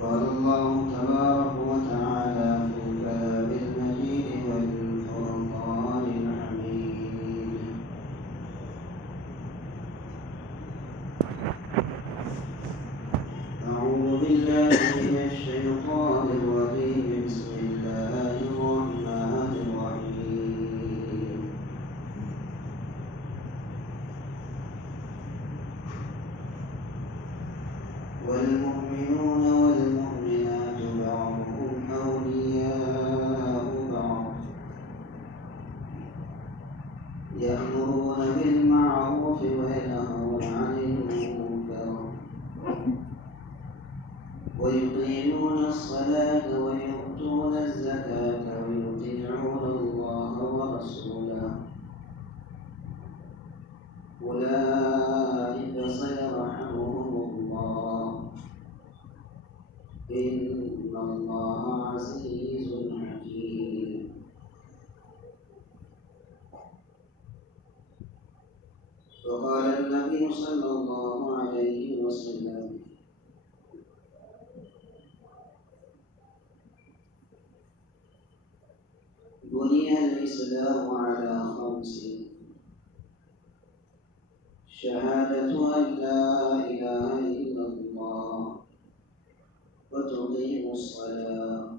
قال الله تبارك وتعالى في الكتاب المجيد والفرقان الحميد أعوذ بالله من الشيطان الرجيم بسم الله الرحمن الرحيم والمؤمنون والمؤمنات بعضهم أولياء بعض يأمرون بالمعروف وينهون عن المنكر ويقيمون الصلاة ويؤتون الزكاة ويطيعون الله ورسوله أولئك سيرحمهم الله إن الله عزيز حكيم. وقال النبي صلى الله عليه وسلم بني الإسلام على خمس: شهادة أن لا إله إلا الله وتقيم الصلاة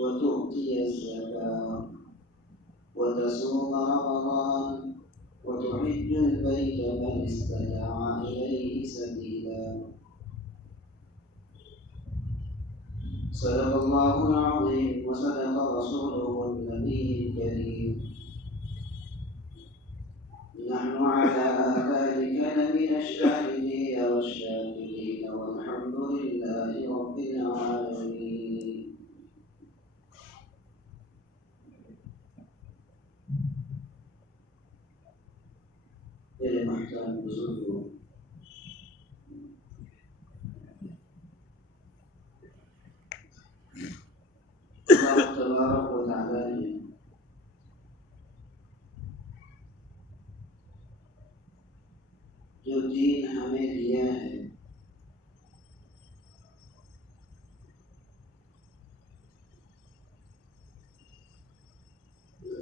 وتؤتي الزكاة وتصوم رمضان وتحج البيت من استطاع إليه سبيلا. صدق الله العظيم وصدق رسوله النبي الكريم. نحن على ذلك لمن الشاهدين والشاكرين والحمد لله رب العالمين. میرے محترم بزرگوں، اللہ تبارک و تعالی نے جو دین ہمیں دیا ہے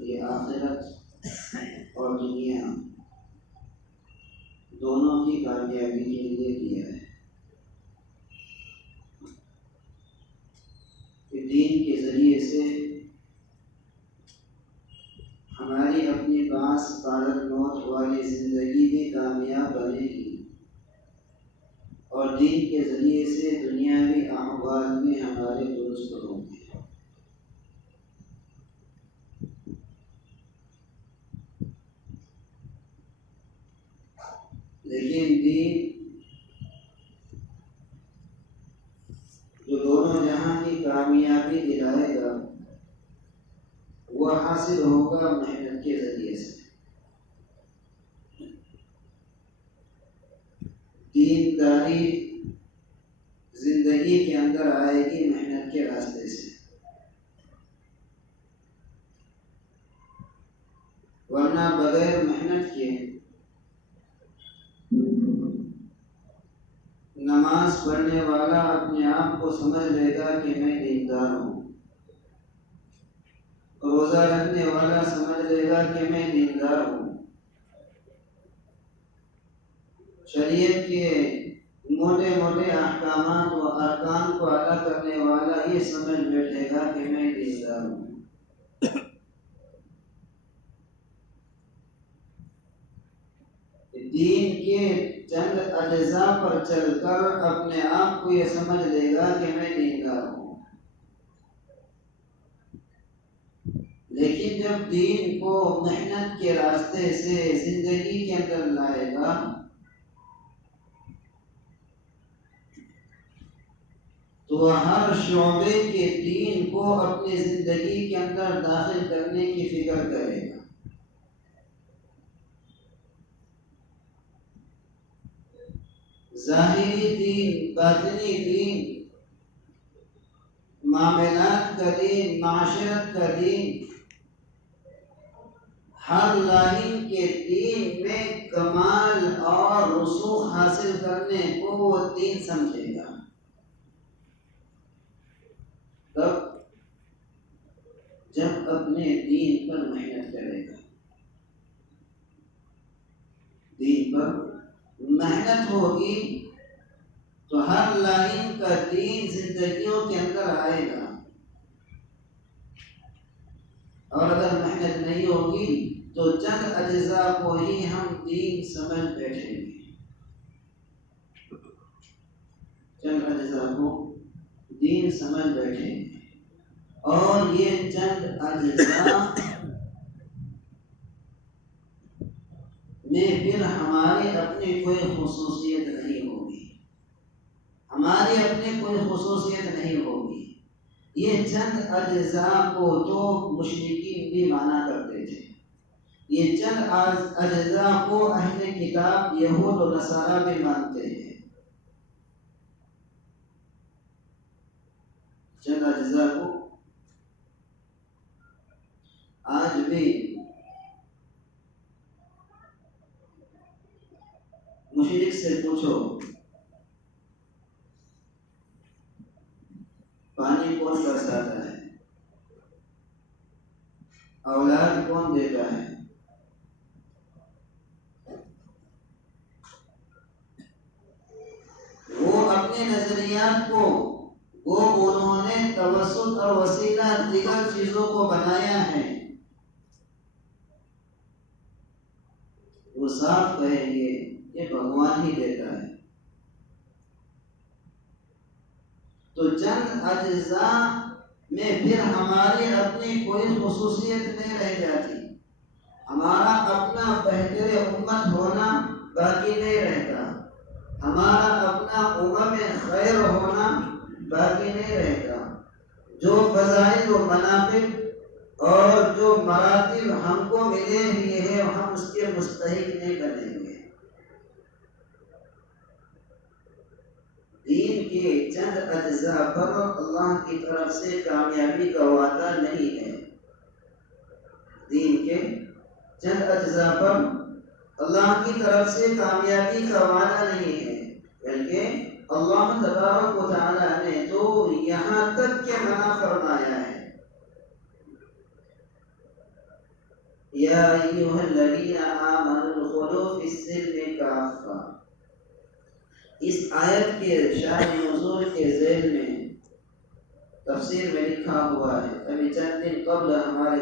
یہ آخرت اور دنیا دونوں کی کامیابی کے لیے دیا ہے. کہ دین کے ذریعے سے ہماری اپنی باس پالت موت والی زندگی بھی کامیاب بنے گی اور دین کے ذریعے سے دنیاوی احوال میں ہمارے درست ہوں گے. لیکن دین جو دونوں جہاں کی کامیابی دلائے گا وہ حاصل ہوگا محنت کے ذریعے سے. دینداری زندگی کے اندر آئے گی محنت کے راستے سے، ورنہ بغیر محنت کے نماز پڑھنے والا اپنے آپ کو سمجھ لے گا کہ میں دیندار ہوں، روزہ رکھنے والا سمجھ لے گا کہ میں دیندار ہوں، شریعت کے موٹے موٹے احکامات و ارکان کو ادا کرنے والا یہ سمجھ بیٹھے گا کہ میں دیندار ہوں. دین کے چند اجزاء پر چل کر اپنے آپ کو یہ سمجھ لے گا کہ میں دیندار ہوں. لیکن جب دین کو محنت کے راستے سے زندگی کے اندر لائے گا تو ہر شعبے کے دین کو اپنی زندگی کے اندر داخل کرنے کی فکر کرے گا. ظاہری دین، باطنی دین، معاملات کا دین، معاشرت کا دین، ہر لائن کے دین میں کمال اور رسوخ حاصل کرنے کو وہ دین سمجھے گا. جب اپنے دین پر محنت کرے گا. دین پر محنت ہوگی تو ہر لائن کا دین زندگیوں کے اندر آئے گا. اور اگر محنت نہیں ہوگی تو چند اجزاء کو ہی ہم دین سمجھ بیٹھیں گے. چند اجزاء کو دین سمجھ بیٹھیں گے اور یہ چند اجزاء میں پھر ہماری اپنی کوئی خصوصیت نہیں ہوگی. ہماری اپنی کوئی خصوصیت نہیں ہوگی. یہ چند اجزاء کو تو مشرکین بھی مانا کرتے تھے. یہ چند اجزاء کو اہل کتاب یہود و نصارہ بھی مانتے ہیں. چند اجزاء کو آج بھی مشرک سے پوچھو پانی کون برساتا ہے، اولاد کون دیتا ہے، وہ اپنے نظریات کو انہوں نے توسط اور وسیلہ دیگر چیزوں کو بنایا ہے. وہ صاف کہیں گے کہ بھگوان ہی دیتا ہے. تو چند اجزاء میں پھر ہماری اپنی کوئی خصوصیت نہیں رہ جاتی. ہمارا اپنا بہتر امت ہونا باقی نہیں رہتا. ہمارا اپنا امم خیر ہونا باقی نہیں رہتا. جو فضائل و مناقب اور جو مراتب ہم کو ملے ہوئے ہیں ہم اس کے مستحق نہیں بنیں گے. دین کے چند اجزاء پر اللہ کی طرف سے کامیابی کا وعدہ نہیں ہے. دین کے چند اجزاء پر اللہ کی طرف سے کامیابی کا وعدہ نہیں ہے، بلکہ اللہ تبارک و تعالی نے تو یہاں تک کہ منع فرمایا ہے. یا ایھا الذین آمنوا ادخلوا فی السلم کافہ. اس آیت کے شان نزول کے ذیل میں تفسیر میں لکھا ہوا ہے. ابھی چند دن قبل ہمارے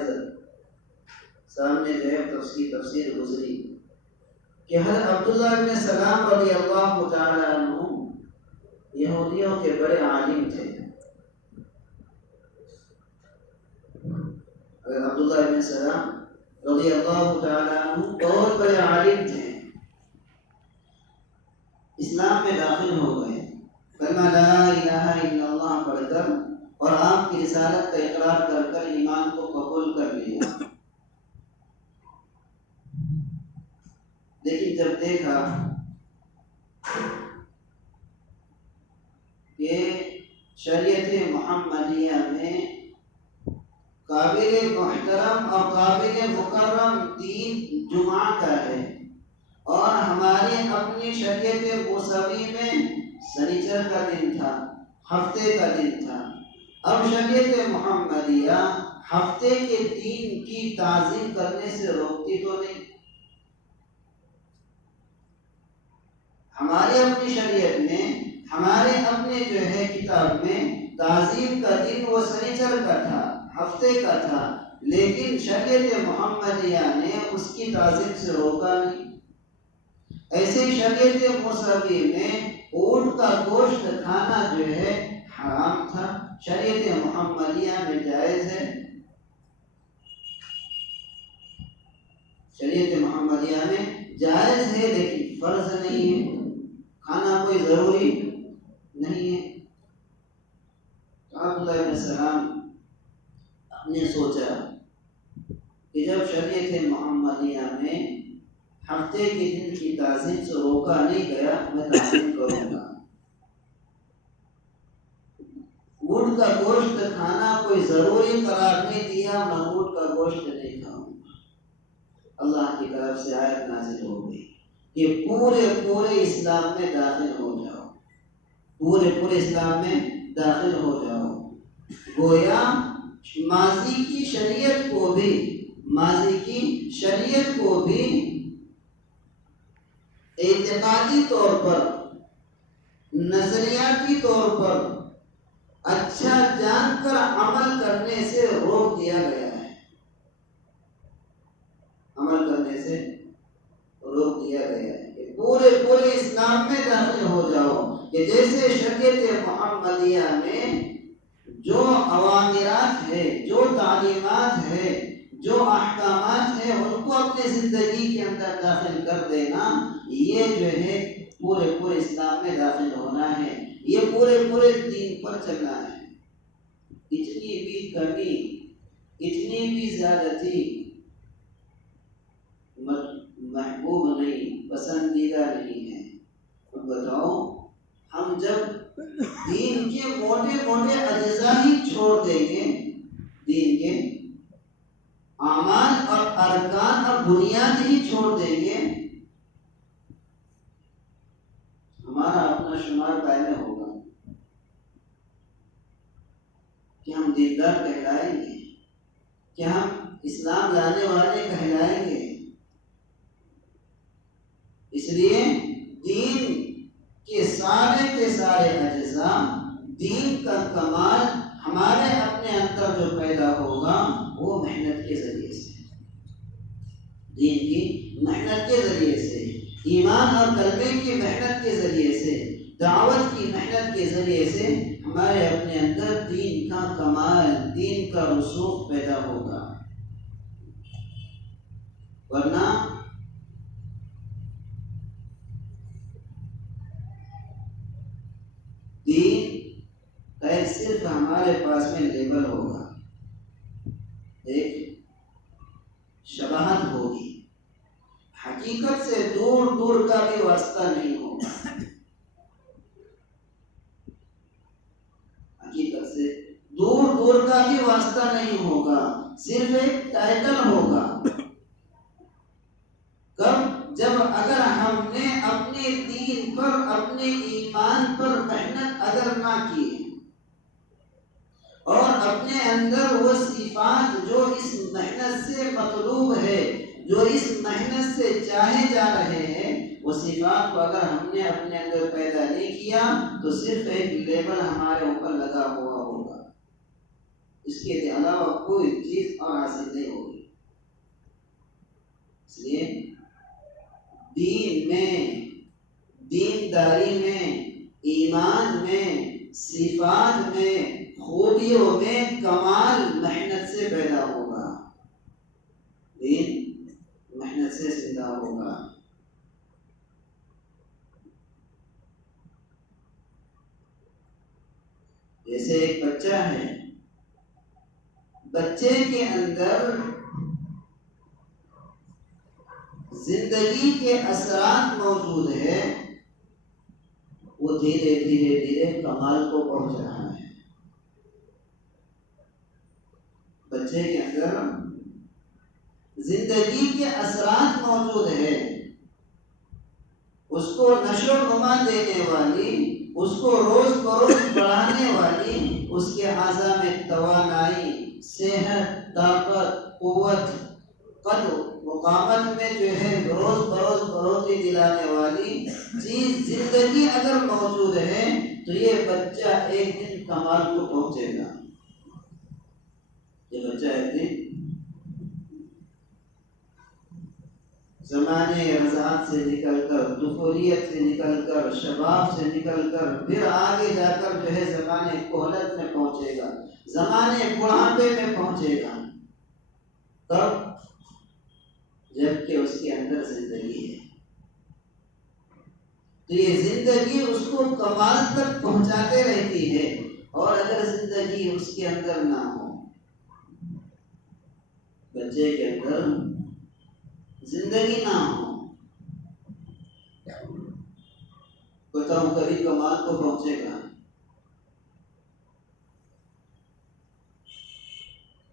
سامنے جو ہے تفسیر گزری کہ حضرت عبداللہ بن سلام رضی اللہ تعالی عنہ یہودیوں کے بڑے عالم تھے. حضرت عبداللہ بن سلام رضی اللہ تعالی عنہ بہت بڑے عالم تھے. اسلام میں داخل ہو گئے، کلمہ لا الہ الا اللہ پڑھ کر اور آپ کی رسالت کا اقرار کر کر ایمان کو قبول کر لیا. لیکن جب دیکھا کہ شریعت محمدیہ میں قابل محترم اور قابل مکرم دین جمعہ کا ہے اور ہماری اپنی شریعت موسوی میں سنیچر کا دن تھا، ہفتے کا دن تھا. اب شریعت محمدیہ ہفتے کے دن کی تعظیم کرنے سے روکتی تو نہیں. ہماری اپنی شریعت میں ہمارے اپنے جو ہے کتاب میں تعظیم کا دن وہ سنیچر کا تھا، ہفتے کا تھا، لیکن شریعت محمدیہ نے اس کی تعظیم سے روکا نہیں. ایسے شریعت موسوی میں اونٹ کا گوشت کھانا جو ہے حرام تھا، شریعت محمدیہ میں جائز ہے. شریعت محمدیہ میں جائز ہے لیکن فرض نہیں ہے، کھانا کوئی ضروری نہیں ہے. عبداللہ بن سلام نے سوچا کہ جب شریعت محمدیہ میں ہفتے کے دن کی تعظیم سے روکا نہیں گیا میں تعظیم کروں گا. اونٹ کا گوشت کھانا کوئی ضروری قرار نہیں دیا، میں اونٹ کا گوشت نہیں کھاؤں گا. اللہ کی طرف سے آیت نازل ہو گئی کہ پورے اسلام میں داخل ہو جاؤ، پورے اسلام میں داخل ہو جاؤ. گویا ماضی کی شریعت کو بھی اعتقادی طور پر، نظریاتی طور پر اچھا جان کر عمل کرنے سے روک دیا گیا ہے، عمل کرنے سے روک دیا گیا ہے کہ پورے اسلام میں داخل ہو جاؤ، کہ جیسے شریعت محمدیہ میں جو اوامرات ہے، جو تعلیمات ہے، جو احکامات ہیں، ان کو اپنے زندگی کے اندر داخل کر دینا، یہ جو ہے پورے اسلام میں داخل ہونا ہے، یہ پورے دین پر چلنا ہے۔ اتنی بھی کمی، اتنی بھی زیادتی محبوب نہیں، پسندیدہ نہیں ہے۔ اب بتاؤ، ہم جب دین کے موٹے اجزاء ہی چھوڑ دیں گے، دین کے اعمال اور ارکان اور بنیاد ہی چھوڑ دیں گے، ہمارا اپنا شمار قائم ہوگا کہ ہم دیندار کہلائیں گے، کہ ہم اسلام لانے والے کہلائیں گے۔ اس لیے دین کے سارے اجزاء، دین کا کمال ہمارے اپنے اندر جو پیدا ہوگا وہ محنت کے ذریعے سے، دین کی محنت کے ذریعے سے، ایمان اور کلمے کی محنت کے ذریعے سے، دعوت کی محنت کے ذریعے سے ہمارے اپنے اندر دین کا کمال، دین کا رسوخ پیدا ہوگا۔ ورنہ دین ایک صرف ہمارے پاس میں لیبل ہوگا، ایک شباہت ہوگی، حقیقت سے دور کا بھی واسطہ نہیں ہوگا، حقیقت سے دور کا بھی واسطہ نہیں ہوگا، صرف ایک ٹائٹل ہوگا۔ کب؟ جب اگر ہم نے اپنے دین پر، اپنے ایمان پر محنت اگر نہ کی اور اپنے اندر وہ صفات جو اس محنت سے مطلوب ہے، جو اس محنت سے چاہے جا رہے ہیں، وہ صفات کو اگر ہم نے اپنے اندر پیدا نہیں کیا تو صرف ایک لیبل ہمارے اوپر لگا ہوا ہوگا، اس کے علاوہ کوئی چیز اور حاصل نہیں ہوگی۔ اس لیے دین میں، دینداری میں، ایمان میں، صفات میں، خوبیوں میں کمال محنت سے پیدا ہوگا، دین محنت سے پیدا ہوگا۔ جیسے ایک بچہ ہے، بچے کے اندر زندگی کے اثرات موجود ہے، وہ دھیرے کمال کو پہنچ رہا ہے۔ بچے کے اندر زندگی کے اثرات موجود ہے، اس کو نشو و نما دینے والی، اس کو روز بروز بڑھانے والی، اس کے اعضاء میں توانائی، صحت، طاقت، قوت، قد وقامت میں جو ہے روز بروز بڑھوتری دلانے والی چیز زندگی اگر موجود ہے تو یہ بچہ ایک دن کمال کو پہنچے گا۔ یہ بچہ ایک دن زمانے رضاعت سے نکل کر، طفولیت سے نکل کر، شباب سے نکل کر، پھر آگے جا کر جو ہے زمانے کہولت میں پہنچے گا، زمانے بڑھاپے میں پہنچے گا۔ تب جبکہ اس کے اندر زندگی ہے، تو یہ زندگی اس کو کمال تک پہنچاتے رہتی ہے، اور اگر زندگی اس کے اندر نہ ہو، بچے کے اندر زندگی نہ ہو، بتاؤ کبھی کمال کو پہنچے گا؟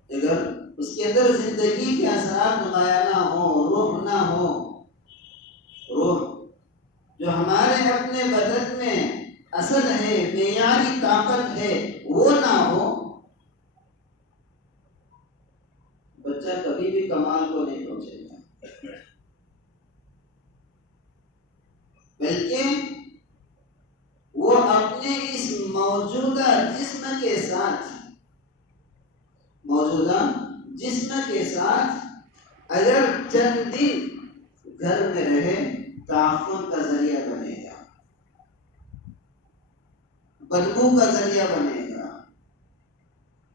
اگر اس کے اندر زندگی کے اثرات نمایاں نہ ہو، روح نہ ہو، روح جو ہمارے اپنے بدن میں اصل ہے، معیاری طاقت ہے، وہ نہ ہو، بچہ کبھی بھی کمال کو نہیں پہنچے گا، بلکہ وہ اپنے اس موجودہ جسم کے ساتھ اگر چند دن گھر میں رہے تعفن کا ذریعہ بنے گا، بدبو کا ذریعہ بنے گا،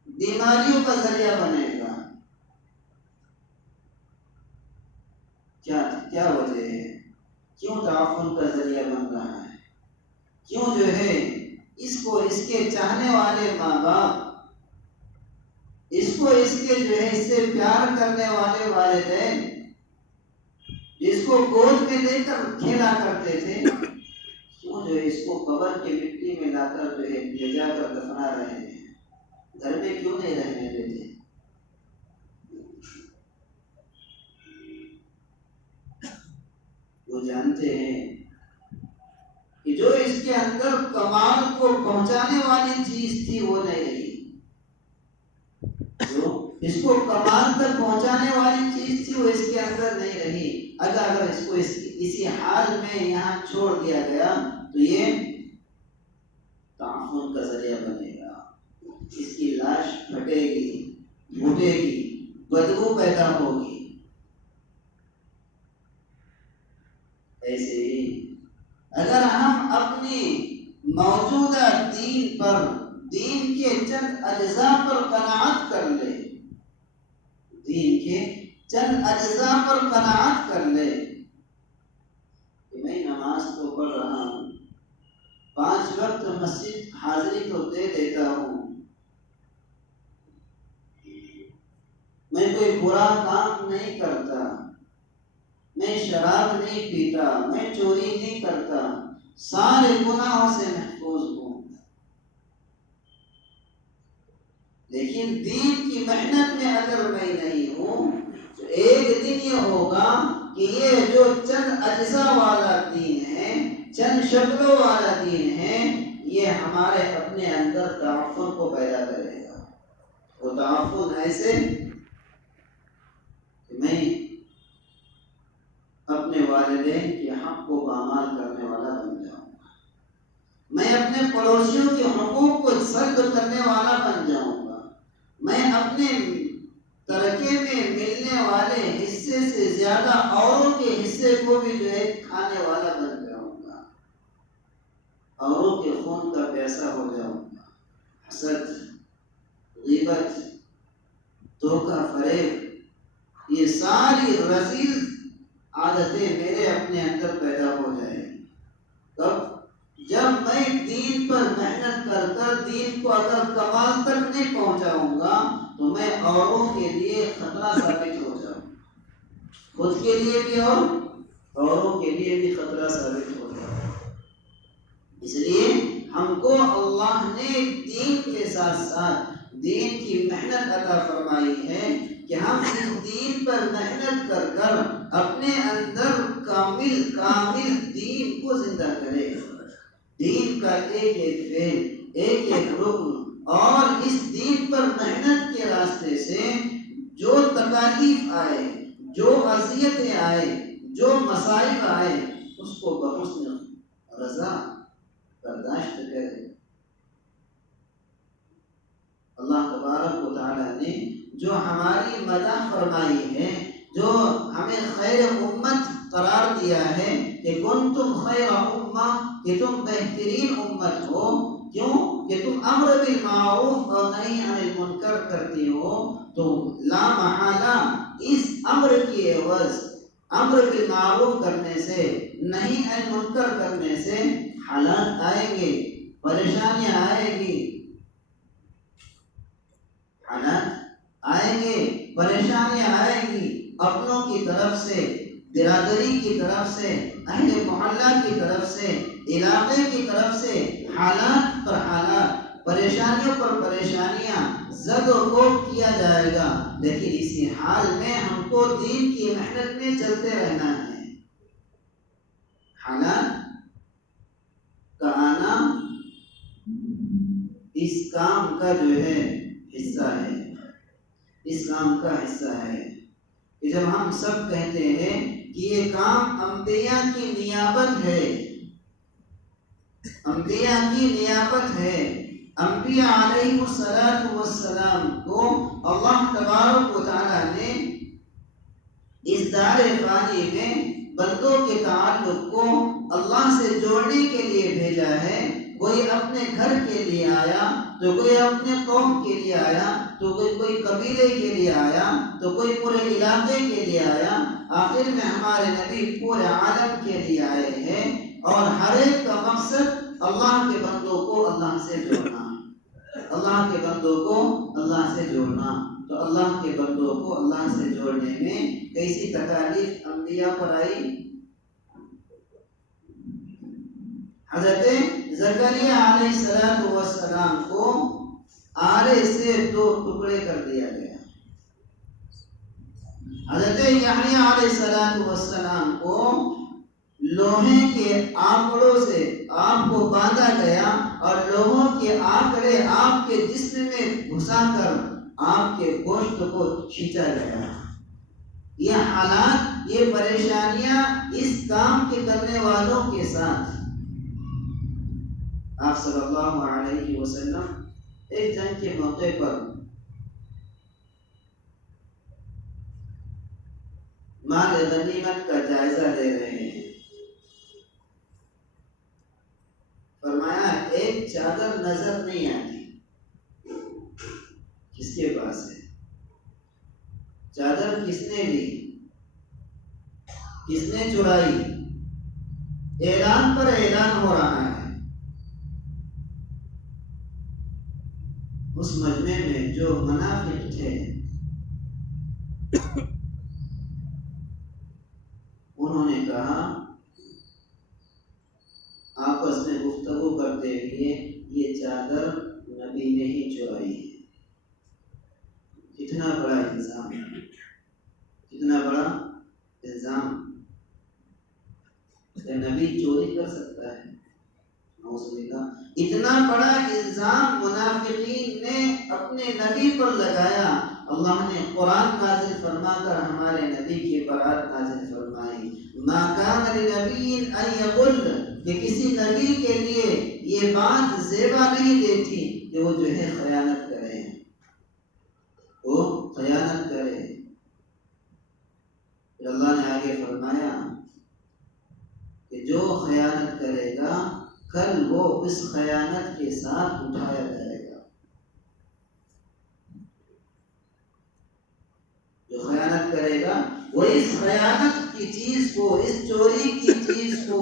بیماریوں کا ذریعہ بنے گا۔ کیا وجہ ہے؟ کیوں تعفن کا ذریعہ بن رہا ہے؟ کیوں جو ہے اس کو اس کے چاہنے والے ماں باپ، اس کو اس کے جو ہے اس سے پیار کرنے والے والدین جس کو گود میں لے کر کھیلا کرتے تھے، کیوں جو ہے اس کو قبر کی مٹی میں لا کر جو ہے لے جا کر دفنا رہے ہیں؟ گھر میں کیوں نہیں رہنے دیتے؟ وہ جانتے ہیں کہ جو اس کے اندر کمال کو پہنچانے والی چیز تھی وہ نہیں رہی، جو اس کو کمال تک پہنچانے والی چیز تھی وہ اس کے اندر نہیں رہی۔ اگر اس کو اسی حال میں یہاں چھوڑ دیا گیا تو یہ تعفن کا ذریعہ بنے گا، اس کی لاش پھٹے گی، گھٹے گی، بدبو پیدا ہوگی۔ ایسے ہی اگر ہم اپنی موجودہ دین پر، دین کے چند اجزاء پر قناعت کر لیں، کہ میں نماز تو پڑھ رہا ہوں، 5 وقت مسجد حاضری تو دے دیتا ہوں، میں کوئی برا کام نہیں کرتا، میں شراب نہیں پیتا، میں چوری نہیں کرتا، سارے گناہوں سے محفوظ ہوں، لیکن دین کی محنت میں اگر میں نہیں ہوں تو ایک دن یہ ہوگا کہ یہ جو چند اجزاء والا دین ہے، چند شکلوں والا دین ہے، یہ ہمارے اپنے اندر تعفن کو پیدا کرے گا۔ وہ تعفن ایسے کہ میں اپنے والدین کے حق کو پامال کرنے والا بن جاؤں گا، میں اپنے پڑوسیوں کے حقوق کو سلب کرنے والا بن جاؤں گا، میں اپنے ترکے میں ملنے والے حصے سے زیادہ اوروں کے حصے کو بھی جو ہے کھانے والا بن جاؤں گا، اوروں کے خون کا پیاسا ہو جاؤں گا۔ حسد، غیبت، دھوکہ فریب، یہ ساری رذیل عادتیں میرے اپنے اندر پیدا ہو جائیں گی۔ کب؟ جب میں دین پر محنت کر کر دین کو اگر کمال تک نہیں پہنچاؤں گا تو میں اوروں کے لیے خطرہ ثابت ہو جاؤں گا، خود کے لیے بھی اور اوروں کے لیے بھی خطرہ ثابت ہو جاؤں گا۔ اس لیے ہم کو اللہ نے دین کے ساتھ ساتھ دین کی محنت عطا فرمائی ہے کہ ہم اس دین پر محنت کر کر اپنے اندر کامل دین کو زندہ کریں، دین کا ایک ایک فعل، ایک ایک رکن، اور اس دین پر محنت کے راستے سے جو تکالیف آئے، جو اذیتیں آئے، جو مصائب آئے، اس کو بحسن رضا برداشت کرے۔ اللہ تبارک و تعالیٰ نے جو ہماری مدح فرمائی ہے، جو ہمیں خیر امت قرار دیا ہے کہ کنتم خیر امہ، کہ تم بہترین امت ہو، کیوں کہ تم امر بالمعروف اور نہی عن المنکر کرتی ہو، تو لا محالہ اس امر کی عوض امر بالمعروف کرنے سے، نہی عن المنکر کرنے سے حالات آئیں گے، پریشانیاں آئیں گی، حالات آئیں گے، پریشانیاں آئیں گی، اپنوں کی طرف سے، برادری کی طرف سے، اہل محلہ کی طرف سے، علاقے کی طرف سے، حالات پر حالات، پریشانیوں پر پریشانیاں زد و کوب کیا جائے گا، لیکن اسی حال میں ہم کو دین کی محنت میں چلتے رہنا ہے۔ حالات کا آنا اس کام کا جو ہے حصہ ہے، اس اسلام کا حصہ ہے کہ جب ہم سب کہتے ہیں کہ یہ کام انبیاء کی نیابت ہے، انبیاء کی نیابت ہے، انبیاء علیہ السلام کو اللہ تبارک و تعالیٰ نے اس دار فانی میں بندوں کے تعلق کو اللہ سے جوڑنے کے لیے بھیجا ہے۔ کوئی اپنے گھر کے لیے آیا تو کوئی اپنے قوم کے لیے آیا تو کوئی قبیلے کے لیے آیا تو کوئی پورے علاقے کے لیے آیا، آخر میں ہمارے نبی پورے عالم کے لیے آئے ہیں، اور ہر ایک کا مقصد اللہ کے بندوں کو اللہ سے جوڑنا، اللہ کے بندوں کو اللہ سے جوڑنا۔ تو اللہ کے بندوں کو اللہ سے جوڑنے میں کیسی تکالیف انبیاء پر آئی؟ حضرت زکریا علیہ السلام کو آرے سے 2 ٹکڑے کر دیا گیا، حضرت یحییٰ علیہ السلام کو لوہے کے آکڑوں سے آپ کو باندھا گیا اور لوہوں کے آکڑے آپ کے جسم میں گھسا کر آپ کے گوشت کو کھینچا گیا۔ یہ حالات، یہ پریشانیاں اس کام کے کرنے والوں کے ساتھ۔ آپ صلی اللہ علیہ وسلم ایک جنگ کے موقع پر مال غنیمت کا جائزہ لے رہے ہیں، فرمایا ایک چادر نظر نہیں آتی، کس کے پاس ہے؟ چادر کس نے لی، کس نے چرائی؟ اعلان پر اعلان ہو رہا ہے۔ اس مجمع میں جو منافق تھے انہوں نے کہا آپس میں گفتگو کرتے ہوئے، یہ چادر نبی نے ہی چرائی ہے۔ کتنا بڑا الزام، کتنا بڑا الزام کہ نبی چوری کر سکتا ہے، اتنا بڑا الزام منافقین نے اپنے نبی پر لگایا۔ اللہ نے قرآن نازل فرما کر ہمارے نبی کی برات نازل فرمائی، ما کان لنبی ان یغل، کہ کسی نبی کے لیے یہ بات زیبا نہیں دیتی کہ وہ جو ہے خیانت کرے، وہ خیانت کرے۔ پھر اللہ نے آگے فرمایا کہ جو خیانت کرے گا کل وہ اس خیانت کے ساتھ اٹھایا جائے گا۔ جو خیانت کرے گا وہ اس خیانت کی چیز کو، اس چوری کی چیز کو،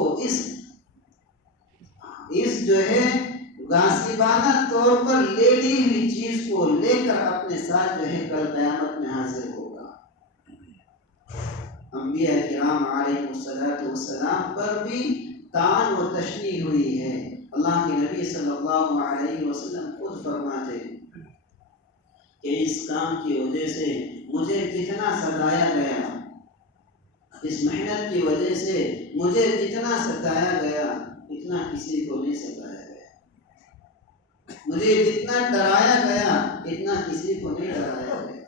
اس جو ہے غاصبانہ طور پر لے لی ہوئی چیز کو لے کر اپنے ساتھ جو ہے کل قیامت میں حاضر ہوگا۔ انبیاء کرام علیہ السلام پر بھی طعن و تشنیع ہوئی ہے۔ اللہ کے نبی صلی اللہ علیہ وسلم خود فرماتے کہ اس کام کی وجہ سے مجھے جتنا ستایا گیا، اس محنت کی وجہ سے مجھے جتنا ستایا گیا اتنا کسی کو نہیں ستایا گیا، مجھے جتنا ڈرایا گیا اتنا کسی کو نہیں ڈرایا گیا۔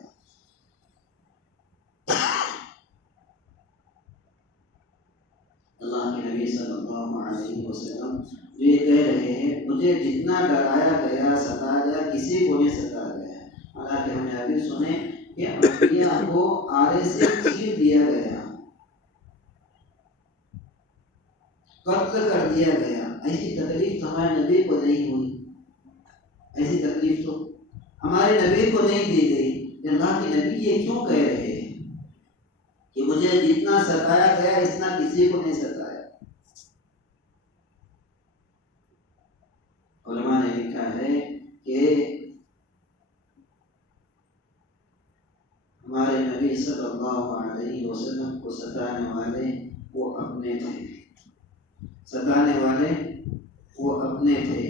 اللہ کے نبی صلی اللہ علیہ وسلم جو یہ کہہ رہے ہیں مجھے جتنا ڈرایا گیا، ستایا گیا، کسی کو نہیں ستایا گیا۔ حالانکہ ہم نے ابھی سنے کہ انبیاء کو آرے سے چیر دیا گیا، قتل کر دیا گیا۔ ایسی تکلیف تو ہمارے نبی کو نہیں ہوئی، ایسی تکلیف تو ہمارے نبی کو نہیں دی گئی۔ اللہ کے نبی یہ کیوں کہہ رہے ہیں کہ مجھے جتنا ستایا گیا اتنا کسی کو نہیں ستایا؟ علماء نے لکھا ہے کہ ہمارے نبی صلی اللہ علیہ وسلم کو ستانے والے وہ اپنے تھے، ستانے والے وہ اپنے تھے،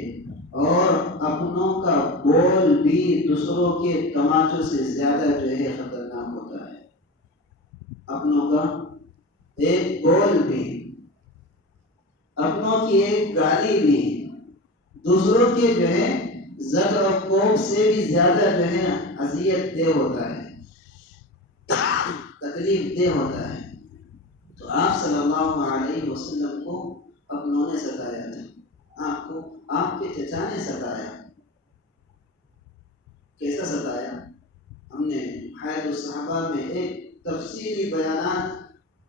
اور اپنوں کا بول بھی دوسروں کے تماچوں سے زیادہ جو ہے خطرناک ہوتا ہے۔ اپنوں کا ایک بول بھی، اپنوں کی ایک گالی بھی دوسروں کے جو ہے زد اور کوب سے بھی زیادہ جو ہے اذیت دہ ہوتا ہے۔ تکلیف دہ ہوتا ہے. تو آپ صلی اللہ علیہ وسلم کو اپنوں نے ستایا تھا. آپ کو آپ کے چچا نے ستایا. کیسا ستایا؟ ہم نے حیات الصحابہ میں ایک تفصیلی بیانات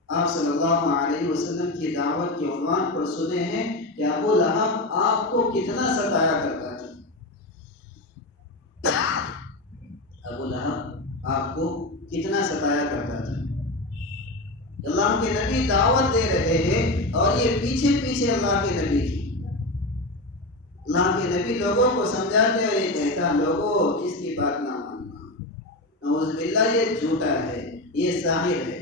آپ صلی اللہ علیہ وسلم کی دعوت کے عنوان پر سنے ہیں کہ ابو لہب آپ کو کتنا ستایا کرتا تھا. ابو لہب آپ کو کتنا ستایا کرتا تھا. اللہ کے نبی دعوت دے رہے ہیں اور یہ پیچھے پیچھے اللہ کے نبی کی. اللہ کے نبی لوگوں کو سمجھاتے اور یہ کہتا لوگوں اس کی بات نہ ماننا. نعوذ باللہ یہ جھوٹا ہے، یہ ساحر ہے.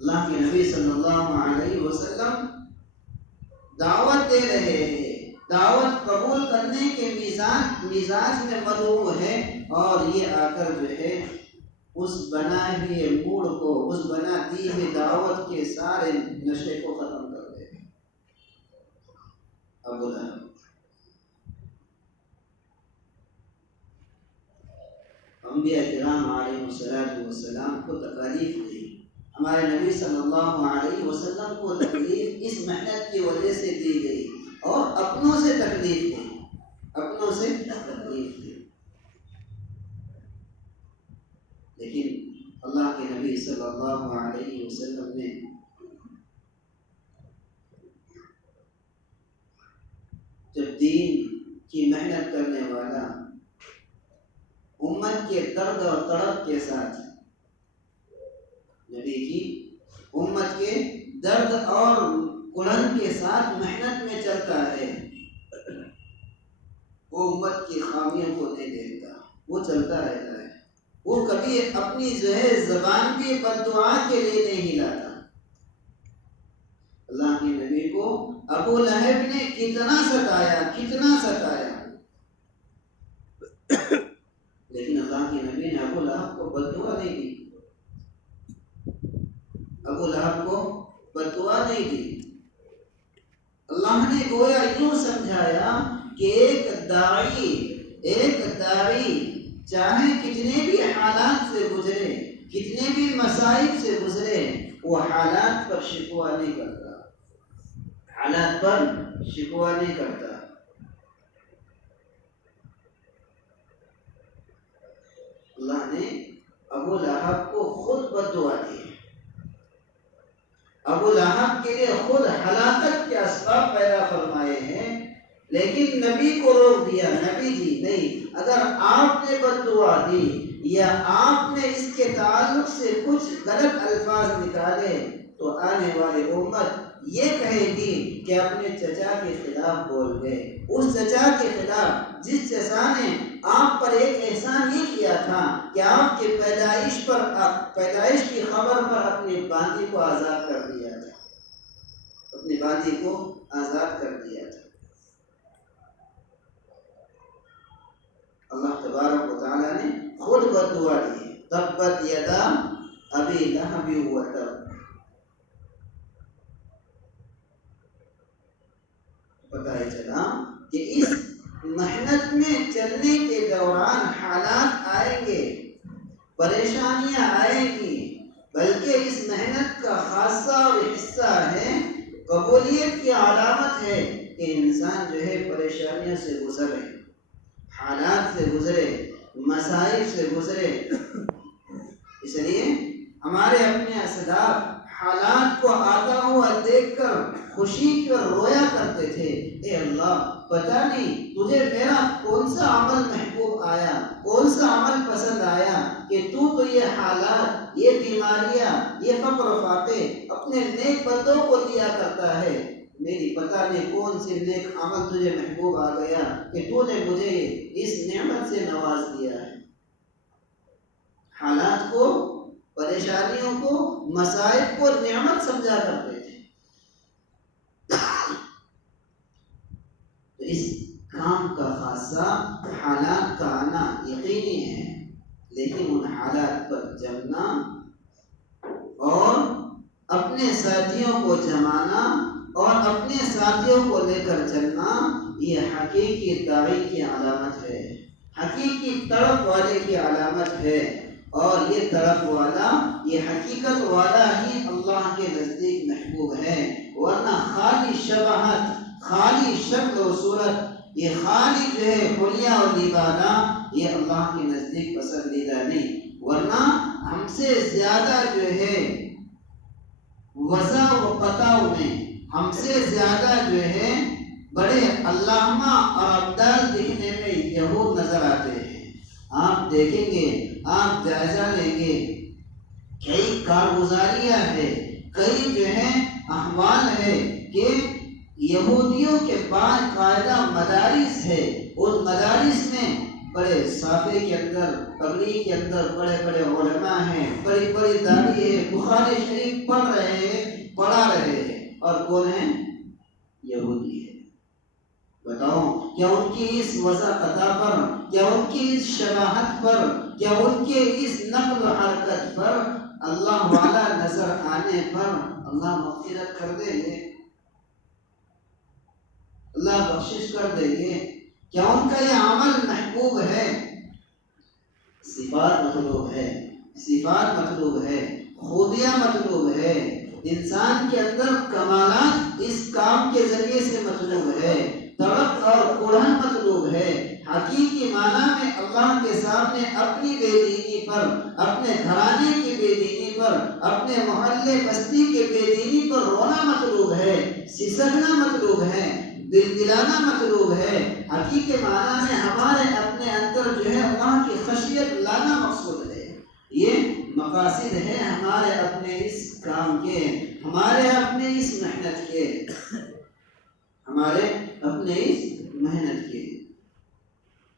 اللہ کے نبی صلی اللہ علیہ وسلم دعوت دے رہے ہیں، دعوت قبول کرنے کے مزاج میں مدعو ہے، اور یہ آ کر جو ہے اس بنا ہوئے موڑ کو، اس بنا دی ہوئی دعوت کے سارے نشے کو ختم کر دے. ابو لہب انبیاء کرام علیہ السلام کو تکالیف دی. ہمارے نبی صلی اللہ علیہ وسلم کو تکلیف اس محنت کی وجہ سے دی گئی، اور اپنوں سے تکلیف دی، اپنوں سے تکلیف دی. لیکن اللہ کے نبی صلی اللہ علیہ وسلم نے جب دین کی محنت کرنے والا امت کے درد اور تڑپ کے ساتھ، نبی کی امت کے درد اور کڑن کے ساتھ محنت میں چلتا ہے، وہ امت کی خامیوں کو نہیں دیکھتا، وہ چلتا رہتا ہے. وہ کبھی اپنی جو ہے زبان بھی بددعا کے لیے نہیں ہلاتا. اللہ کے نبی کو ابو لہب نے کتنا ستایا، کتنا ستایا، لیکن اللہ کے نبی نے ابو لہب کو بددعا نہیں دی. ابو لہب کو بددعا نہیں دی. اللہ نے گویا یوں سمجھایا کہ ایک داعی چاہے کتنے بھی حالات سے گزرے، کتنے بھی مصائب سے گزرے، وہ حالات پر شکوہ نہیں کرتا، حالات پر شکوہ نہیں کرتا. اللہ نے ابو لہب کو خود بددعا دی. ابو لہب کے لیے خود ہلاکت کے اسباب پیدا فرمائے ہیں، لیکن نبی کو روک دیا. نبی جی نہیں، اگر آپ نے بددعا دی یا آپ نے اس کے تعلق سے کچھ غلط الفاظ نکالے تو آنے والی امت یہ کہے گی کہ اپنے چچا کے خلاف بول گئے. اس چچا کے خلاف جس چچا نے آپ پر ایک احسان یہ کیا تھا کہ آپ کے پیدائش کی خبر پر اپنی باندی کو آزاد کر دیا تھا، اپنی باندی کو آزاد کر دیا تھا. اللہ تبارک و تعالیٰ نے خود بددعا دی. تبت یدا ابی لہب وتب. پتہ چلا کہ اس محنت میں چلنے کے دوران حالات آئیں گے، پریشانیاں آئیں گی، بلکہ اس محنت کا خاصہ اور حصہ ہے، قبولیت کی علامت ہے کہ انسان جو ہے پریشانیوں سے گزرے، حالات سے گزرے، مسائل سے گزرے. اس لیے ہمارے اپنے اسلاف حالات کو آتا ہوا دیکھ کر خوشی کر رویا کرتے تھے. اے اللہ، پتہ نہیں تجھے میرا کون سا عمل محبوب آیا، کون سا عمل پسند آیا کہ تو یہ حالات، یہ بیماریاں، یہ فقر و فاقے اپنے نیک بندوں کو دیا کرتا ہے. میری پتہ نہیں کون سی نیک عمل تجھے محبوب آ گیا کہ تو نے مجھے اس نعمت سے نواز دیا ہے. حالات کو، پریشانیوں کو، مصائب کو نعمت سمجھا کرتے تھے. تو اس کام کا خاصہ حالات کا آنا یقینی ہے، لیکن ان حالات پر جمنا اور اپنے ساتھیوں کو جمانا اور اپنے ساتھیوں کو لے کر چلنا، یہ حقیقی داعی کی علامت ہے، حقیقی تڑپ والے کی علامت ہے. اور یہ طرف والا، یہ حقیقت والا ہی اللہ کے نزدیک محبوب ہے، ورنہ خالی شباہت، خالی شکل و صورت، یہ خالی جو ہے حلیہ اور لبادہ، یہ اللہ کے نزدیک پسندیدہ نہیں۔ ورنہ ہم سے زیادہ جو ہے وضع و قطع میں، ہم سے زیادہ جو ہے بڑے علامہ اور ابدال دکھنے میں یہود نظر آتے ہیں۔ آپ دیکھیں گے، آپ جائزہ لیں گے، کئی کارگزاریاں ہے، کئی جو ہے احوال ہے کہ یہودیوں کے باقاعدہ مدارس ہے، ان مدارس میں بڑے صافے کے اندر، پگڑی کے اندر بڑے بڑے علماء ہیں، بڑی بڑی داڑھی ہے، بخاری شریف پڑھ رہے ہیں، پڑھا رہے ہیں، اور کون ہیں؟ یہودی ہے۔ بتاؤ، کیا ان کی اس وضع قطع پر، کیا ان کی اس شباہت پر، کیا ان کے اس نقل و حرکت پر اللہ والا نظر آنے پر اللہ مغفرت کر دیں گے؟ اللہ بخشش کر دیں گے؟ کیا ان کا یہ عمل محبوب ہے؟ صفات مطلوب ہے، صفات مطلوب ہے، خوبیاں مطلوب ہے، انسان کے اندر کمالات اس کام کے ذریعے سے مطلوب ہے، تڑپ اور کڑھن مطلوب ہے۔ حقیقی معنی میں اللہ کے سامنے اپنی بے دینی پر، اپنے گھرانے کی بے دینی پر، اپنے محلے بستی کے بے دینی پر رونا مطلوب ہے، سسکنا مطلوب ہے، دل دلانا مطلوب ہے۔ حقیقی معنی میں ہمارے اپنے اندر جو ہے اللہ کی خشیت لانا مقصود ہے۔ یہ مقاصد ہے ہمارے اپنے اس کام کے، ہمارے اپنے اس محنت کے، ہمارے اپنے اس محنت کے۔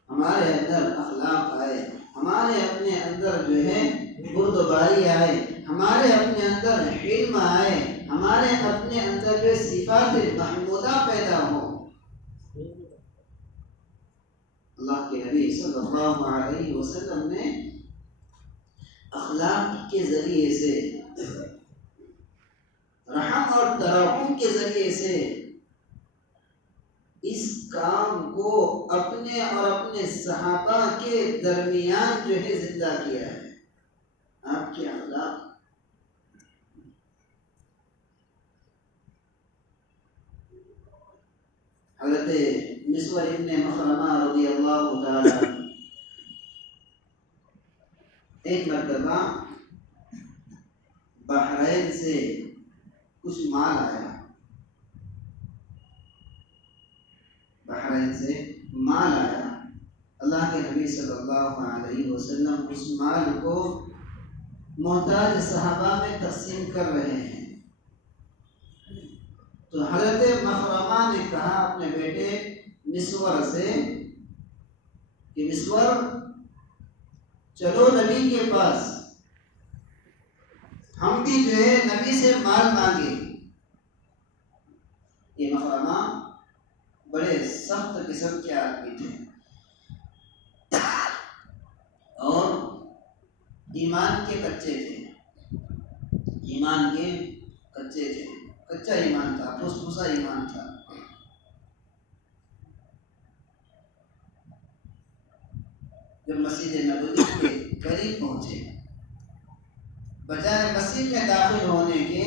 ہمارے اندر اخلاق آئے، ہمارے اپنے اندر جو ہے بردباری آئے، ہمارے اپنے اندر حلم آئے، ہمارے اپنے اندر جو صفات محمودہ پیدا ہو۔ اللہ کے نبی صلی اللہ علیہ وسلم نے اخلاق کے ذریعے سے، رحم اور ترحم کے ذریعے سے اس کام کو اپنے اور اپنے صحابہ کے درمیان جو ہے زندہ کیا ہے۔ آپ کے اخلاق حضرت مسور ابن مخرمہ رضی اللہ تعالی ایک مرتبہ بحرین سے کچھ مال آیا، بحرین سے مال آیا، اللہ کے نبی صلی اللہ علیہ وسلم اس مال کو محتاج صحابہ میں تقسیم کر رہے ہیں۔ تو حضرت مخرمہ نے کہا اپنے بیٹے مسور سے کہ مسور چلو نبی کے پاس، ہم بھی جو ہے نبی سے مال مانگے۔ یہ مخرمہ بڑے سخت قسم کے آدمی تھے اور ایمان کے کچے تھے، ایمان کے کچے تھے، کچا ایمان تھا، پھوسا ایمان تھا۔ جب مسجد نبوی کے قریب پہنچے، بجائے مسجد میں داخل ہونے کے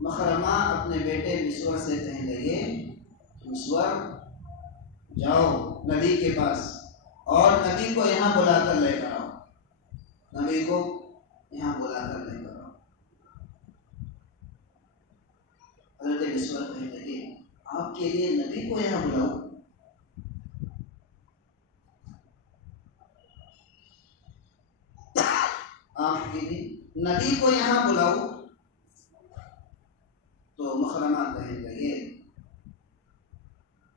مخرمہ اپنے بیٹے مسور سے کہنے لگے، مسور جاؤ نبی کے پاس اور نبی کو یہاں بلا کر لے کر آؤ، نبی کو یہاں بلا کر لے کر آؤ۔ حضرت مسور کہنے لگے، آپ کے لیے نبی کو یہاں بلاؤ؟ آپ کے لیے نبی کو یہاں بلاؤ؟ تو مخرمہ کہنے لگے،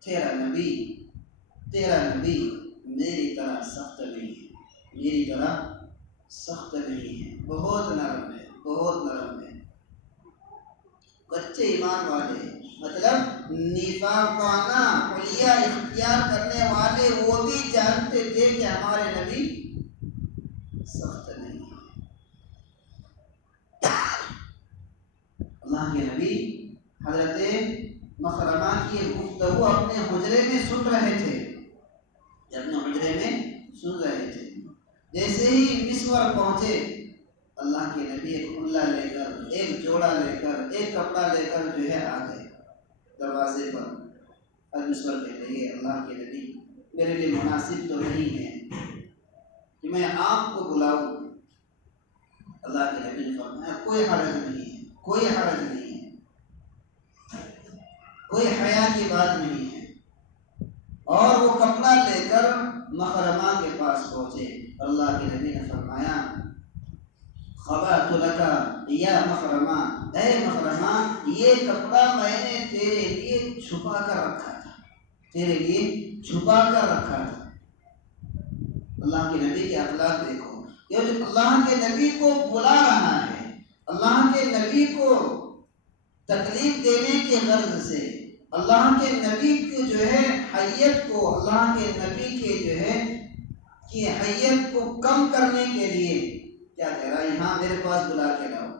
تیرا نبی میری طرح سخت نہیں ہے، میری طرح سخت نہیں ہے، بہت نرم ہے، بہت نرم ہے، کچے ایمان والے، مطلب نفاقانہ حلیہ اختیار کرنے والے وہ بھی جانتے تھے کہ ہمارے نبی سخت نہیں ہے۔ اللہ کے نبی حضرت مخرمہ کی گفتگو اپنے حجرے میں سن رہے تھے، اپنے حجرے میں سن رہے تھے۔ جیسے ہی مصور پہنچے اللہ کے نبی ایک کھلا لے کر، ایک جوڑا لے کر، ایک کپڑا لے کر جو ہے آ گئے دروازے پر۔ اور مصور کہتے ہیں اللہ کے نبی میرے لیے مناسب تو نہیں ہے کہ میں آپ کو بلاؤں۔ اللہ کے نبی نے فرمایا کوئی حرج نہیں ہے، کوئی حرج نہیں ہے، کوئی حیا کی بات نہیں ہے۔ اور وہ کپڑا لے کر مخرمہ کے پاس پہنچے۔ اللہ کے نبی نے فرمایا خبأت لک یا مخرمہ، اے مخرمہ یہ کپڑا میں نے تیرے لیے چھپا کر رکھا تھا، تیرے لیے چھپا کر رکھا تھا۔ اللہ کے نبی کے اخلاق دیکھو، یہ جو اللہ کے نبی کو بلا رہا ہے، اللہ کے نبی کو تکلیف دینے کے غرض سے، اللہ کے نبی کی جو ہے حیت کو، اللہ کے نبی کے جو ہے کی حیت کو کم کرنے کے لیے کیا کہہ رہا ہے، یہاں میرے پاس بلا کے لاؤ۔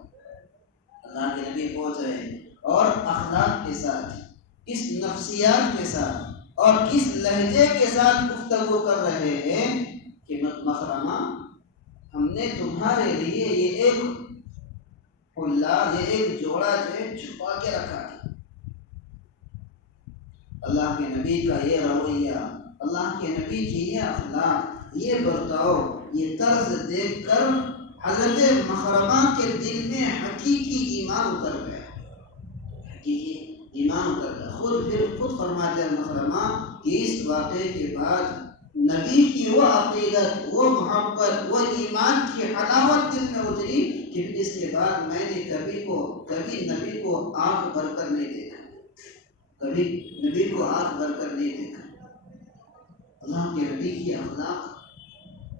اللہ کے نبی پہنچ رہے ہیں اور اخلاق کے ساتھ، اس نفسیات کے ساتھ اور کس لہجے کے ساتھ گفتگو کر رہے ہیں کہ مخرمہ ہم نے تمہارے لیے یہ ایک کھلا، یہ ایک جوڑا جو ہے چھپا کے رکھا تھا۔ اللہ کے نبی کا یہ رویہ، اللہ کے نبی کی یہ اخلاق، یہ برتاؤ، یہ طرز دیکھ کر حضرت مخرمہ کے دل میں حقیقی ایمان اتر گیا، حقیقی ایمان اتر گیا۔ خود فرماتے ہیں مخرمہ کہ اس واقعے کے بعد نبی کی وہ عقیدت، وہ محبت، وہ ایمان کی حلاوت دل میں اتری کہ اس کے بعد میں نے کبھی نبی کو آنکھ بھر کر نہیں دیکھا، کبھی نبی کو آنکھ بھر کر نہیں دیکھا۔ اللہ کے نبی کی اخلاق،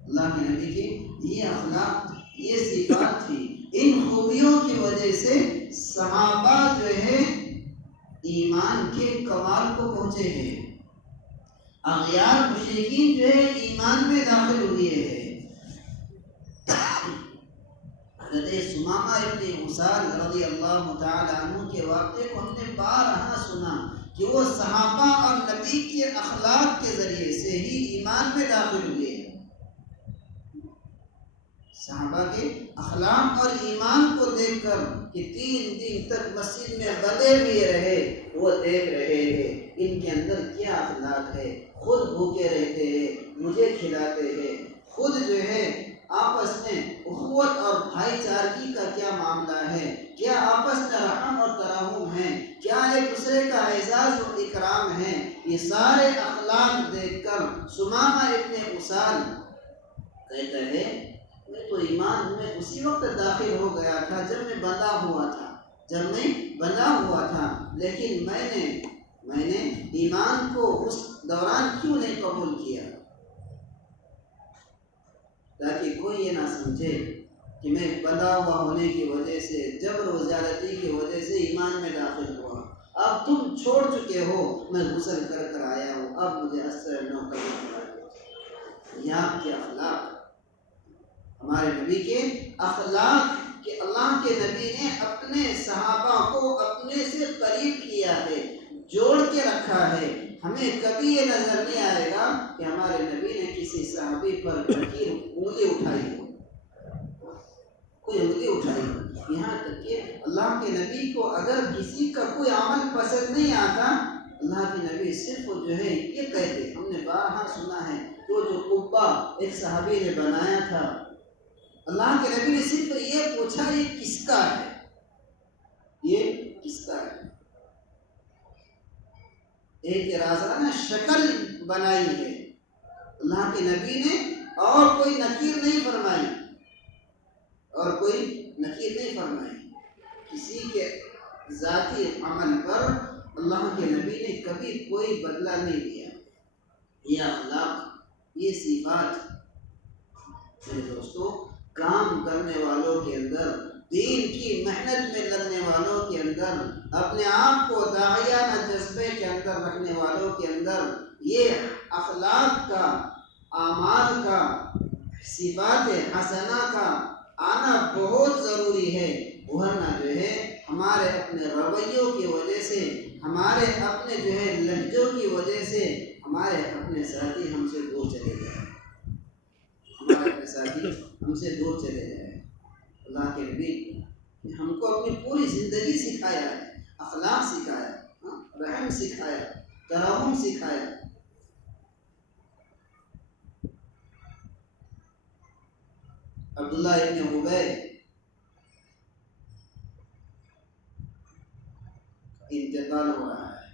اللہ کے نبی کی یہ اخلاق، یہ صفات تھی۔ ان خوبیوں کی وجہ سے صحابہ جو ہے ایمان کے کمال کو پہنچے ہیں، اغیار مشرکین جو ہے ایمان میں داخل ہوئے ہیں۔ حضرت ثمامہ ابن اسال رضی اللہ تعالی عنہ کے واقعے کو ہم نے بارہا سنا کہ وہ صحابہ اور نبی کے اخلاق کے ذریعے سے ہی ایمان میں داخل ہوئے۔ صحابہ کے اخلاق اور ایمان کو دیکھ کر کہ 3 دن تک مسجد میں بندے ہوئے رہے، وہ دیکھ رہے ہیں ان کے اندر کیا اخلاق ہے، خود بھوکے رہتے ہیں، مجھے کھلاتے ہیں، خود جو ہے آپس میں اخوت اور بھائی چارگی کا کیا معاملہ ہے، کیا آپس میں رحم اور ترحم ہے، کیا ایک دوسرے کا اعزاز اور اکرام ہے۔ یہ سارے اخلاق دیکھ کر ثمامہ ابن اسال کہتا ہے میں تو ایمان میں اسی وقت داخل ہو گیا تھا جب میں بندہ ہوا تھا، لیکن میں نے ایمان کو اس دوران کیوں نہیں قبول کیا، تاکہ کوئی یہ نہ سمجھے کہ میں بندہ ہوا ہونے کی وجہ سے، جبر و زیادتی کی وجہ سے ایمان میں داخل ہوا۔ اب تم چھوڑ چکے ہو، میں غسل کر آیا ہوں، اب مجھے اثر نہ کرے۔ یہ آپ کے اخلاق، ہمارے نبی کے اخلاق کہ اللہ کے نبی نے اپنے صحابہ کو اپنے سے قریب کیا ہے، جوڑ کے رکھا ہے۔ ہمیں کبھی یہ نظر نہیں آئے گا کہ ہمارے نبی نے کسی صحابی پر انگلی اٹھائی ہو، کوئی انگلی اٹھائی ہو۔ یہاں تک کہ اللہ کے نبی کو اگر کسی کا کوئی عمل پسند نہیں آتا، اللہ کے نبی صرف جو ہے یہ کہتے، ہم نے بارہا سنا ہے تو جو قبہ ایک صحابی نے بنایا تھا، اللہ کے نبی نے صرف یہ پوچھا یہ کس کا ہے، یہ کس کا ہے۔ ایک رازانہ شکل بنائی ہے اللہ کے نبی نے، اور کوئی نکیر نہیں فرمائی، اور کوئی نکیر نہیں فرمائی۔ کسی کے ذاتی عمل پر اللہ کے نبی نے کبھی کوئی بدلہ نہیں دیا۔ یہ اخلاق، یہ صفات میرے دوستو کام کرنے والوں کے اندر، دین کی محنت میں لگنے والوں کے اندر، اپنے آپ کو داعیانہ جذبے کے اندر رکھنے والوں کے اندر یہ اخلاق کا، اعمال کا، صفات حسنہ کا آنا بہت ضروری ہے، ورنہ جو ہے ہمارے اپنے رویوں کی وجہ سے، ہمارے اپنے جو ہے لہجوں کی وجہ سے ہمارے اپنے ساتھی ہم سے دور چلے گئے، ہمارے اپنے ساتھی ہم سے دور چلے جائے۔ اللہ کے نبی نے ہم کو اپنی پوری زندگی سکھایا ہے، اخلاق سکھایا، رحم سکھایا، ترحم سکھایا۔ عبداللہ ابن ابی انتقال ہو رہا ہے،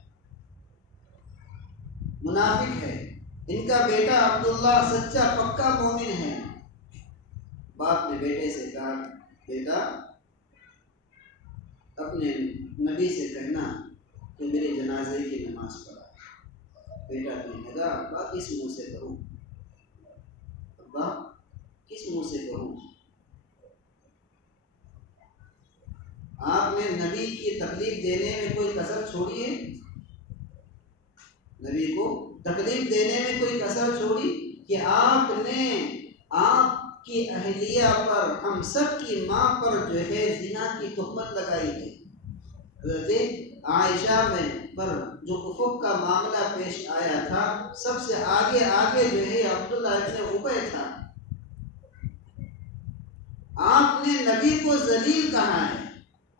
منافق ہے۔ ان کا بیٹا عبداللہ سچا پکا مومن ہے۔ باپ نے بیٹے سے کہا، بیٹا اپنے نبی سے کہنا کہ میرے جنازے کی نماز پڑھا۔ بیٹا کہنے لگا، ابا کس منہ سے کہوں، ابا کس منہ سے کہوں؟ آپ نے نبی کی تکلیف دینے میں کوئی کسر چھوڑی ہے؟ نبی کو تکلیف دینے میں کوئی کسر چھوڑی کہ آپ نے آپ کی اہلیہ پر، ہم سب کی ماں پر جو ہے زنا کی تہمت لگائی ہے۔ حضرت عائشہ میں پر جو افق کا معاملہ پیش آیا تھا، سب سے آگے آگے جو ہے عبداللہ ابن ابی تھا۔ آپ نے نبی کو ذلیل کہا ہے،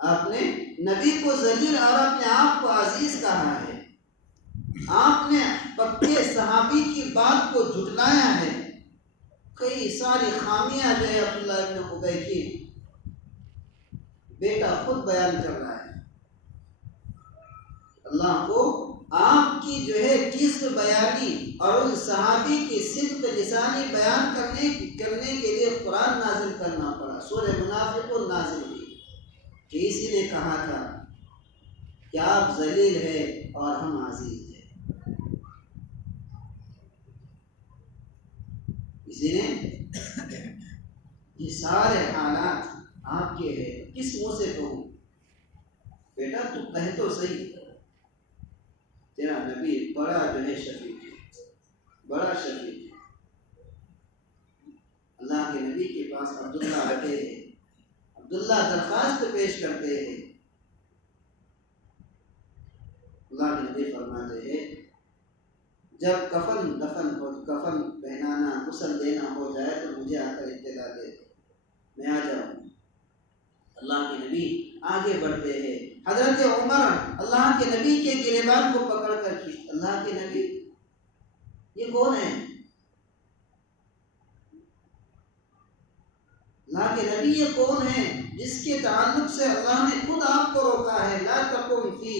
آپ نے نبی کو ذلیل اور اپنے آپ کو عزیز کہا ہے۔ آپ نے پکے صحابی کی بات کو جھٹلایا ہے۔ کئی ساری خامیاں جو ہے عبداللہ ابن ابی کی بیٹا خود بیان کر رہا ہے۔ اللہ کو آپ کی جو ہے کذب بیانی اور اس صحابی کی صدق لسانی بیان کرنے کے لیے قرآن نازل کرنا پڑا۔ سورہ منافقون نازل ہوئی کہ اسی نے کہا تھا کہ آپ ذلیل ہے اور ہم عزیز ہیں۔ اسی نے یہ سارے حالات آپ کے ہیں، کس منہ سے کہوں؟ بیٹا تو کہہ تو صحیح، تیرا نبی بڑا جو ہے شفیق ہے، بڑا شفیق ہے۔ اللہ کے نبی کے پاس عبداللہ آتے ہیں، عبداللہ درخواست پیش کرتے ہیں۔ اللہ کے نبی فرماتے ہیں، جب کفن دفن ہو، کفن پہنانا، غسل دینا ہو جائے تو مجھے آ کر اطلاع دے، میں آ جاؤں۔ اللہ کے نبی آگے بڑھتے ہیں۔ حضرت عمر اللہ کے نبی کے گریبان کو پکڑ کر کھینچتے، اللہ کے نبی یہ کون ہے؟ اللہ کے نبی یہ کون ہے جس کے تعلق سے اللہ نے خود آپ کو روکا ہے، لا تقم فی،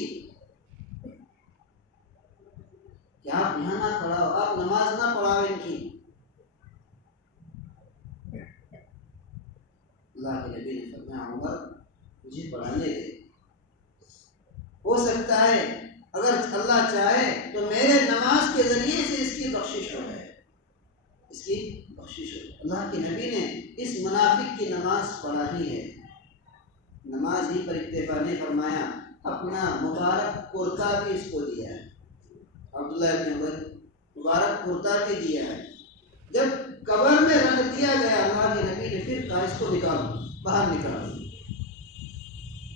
کہ آپ یہاں نہ کھڑا ہو، آپ نماز نہ پڑھاؤ ان کی۔ اللہ کے نبی نے فرمایا، عمر مجھے پڑھانے دے، ہو سکتا ہے اگر اللہ چاہے تو میرے نماز کے ذریعے سے اس کی بخشش ہو جائے، اس کی بخشش ہو۔ اللہ کے نبی نے اس منافق کی نماز پڑھائی ہے، نماز ہی پر اکتفا نہیں فرمایا، اپنا مبارک کرتا بھی اس کو دیا ہے۔ عبداللہ ابن ابی مبارک کرتا بھی دیا ہے۔ جب قبر میں رکھ دیا گیا، اللہ کے نبی نے پھر کہا اس کو نکالو، باہر نکالو۔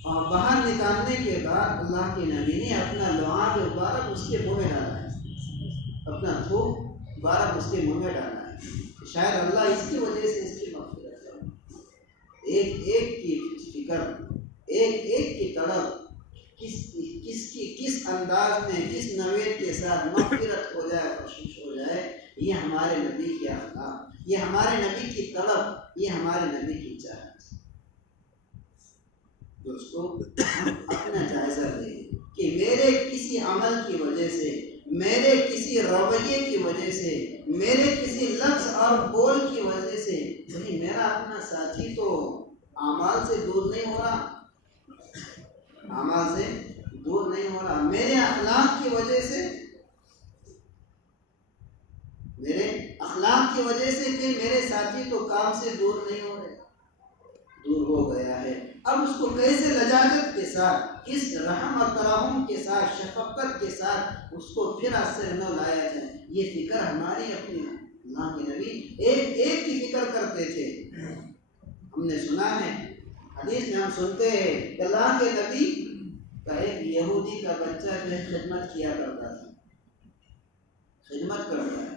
اور باہر نکالنے کے بعد اللہ کے نبی نے اپنا لعاب مبارک اس کے منہ میں ڈالا ہے، اپنا تھوک مبارک اس کے منہ میں ڈالا ہے، شاید اللہ اس کی وجہ سے اس کی مغفرت کرے۔ ایک ایک کی فکر، ایک ایک کی طلب، کس انداز میں، کس نوعیت کے ساتھ مغفرت ہو جائے، بخشش ہو جائے، یہ ہمارے نبی کے اخلاق، یہ ہمارے نبی کی طلب، یہ ہمارے نبی کی چاہت۔ دوستو ہم اپنا جائزہ لیں کہ میرے کسی عمل کی وجہ سے، میرے کسی رویے کی وجہ سے، میرے کسی لفظ اور بول کی وجہ سے کہیں میرا اپنا ساتھی تو اعمال سے دور نہیں ہو رہا، اعمال سے دور نہیں ہو رہا، میرے اخلاق کی وجہ سے، میرے اخلاق کی وجہ سے کہ میرے ساتھی تو کام سے دور نہیں ہو رہے، دور ہو گیا ہے۔ اب اس کو کیسے لجاجت کے ساتھ، کس رحم اور ترحم کے ساتھ، شفقت کے ساتھ اس کو پھر اثر نہ لایا جائے، یہ فکر ہماری اپنی۔ اللہ کے نبی ایک ایک کی فکر کرتے تھے۔ ہم نے سنا ہے، حدیث میں ہم سنتے ہیں کہ اللہ کے نبی کا ایک یہودی کا بچہ جو ہے خدمت کیا کرتا تھا، خدمت کرتا ہے۔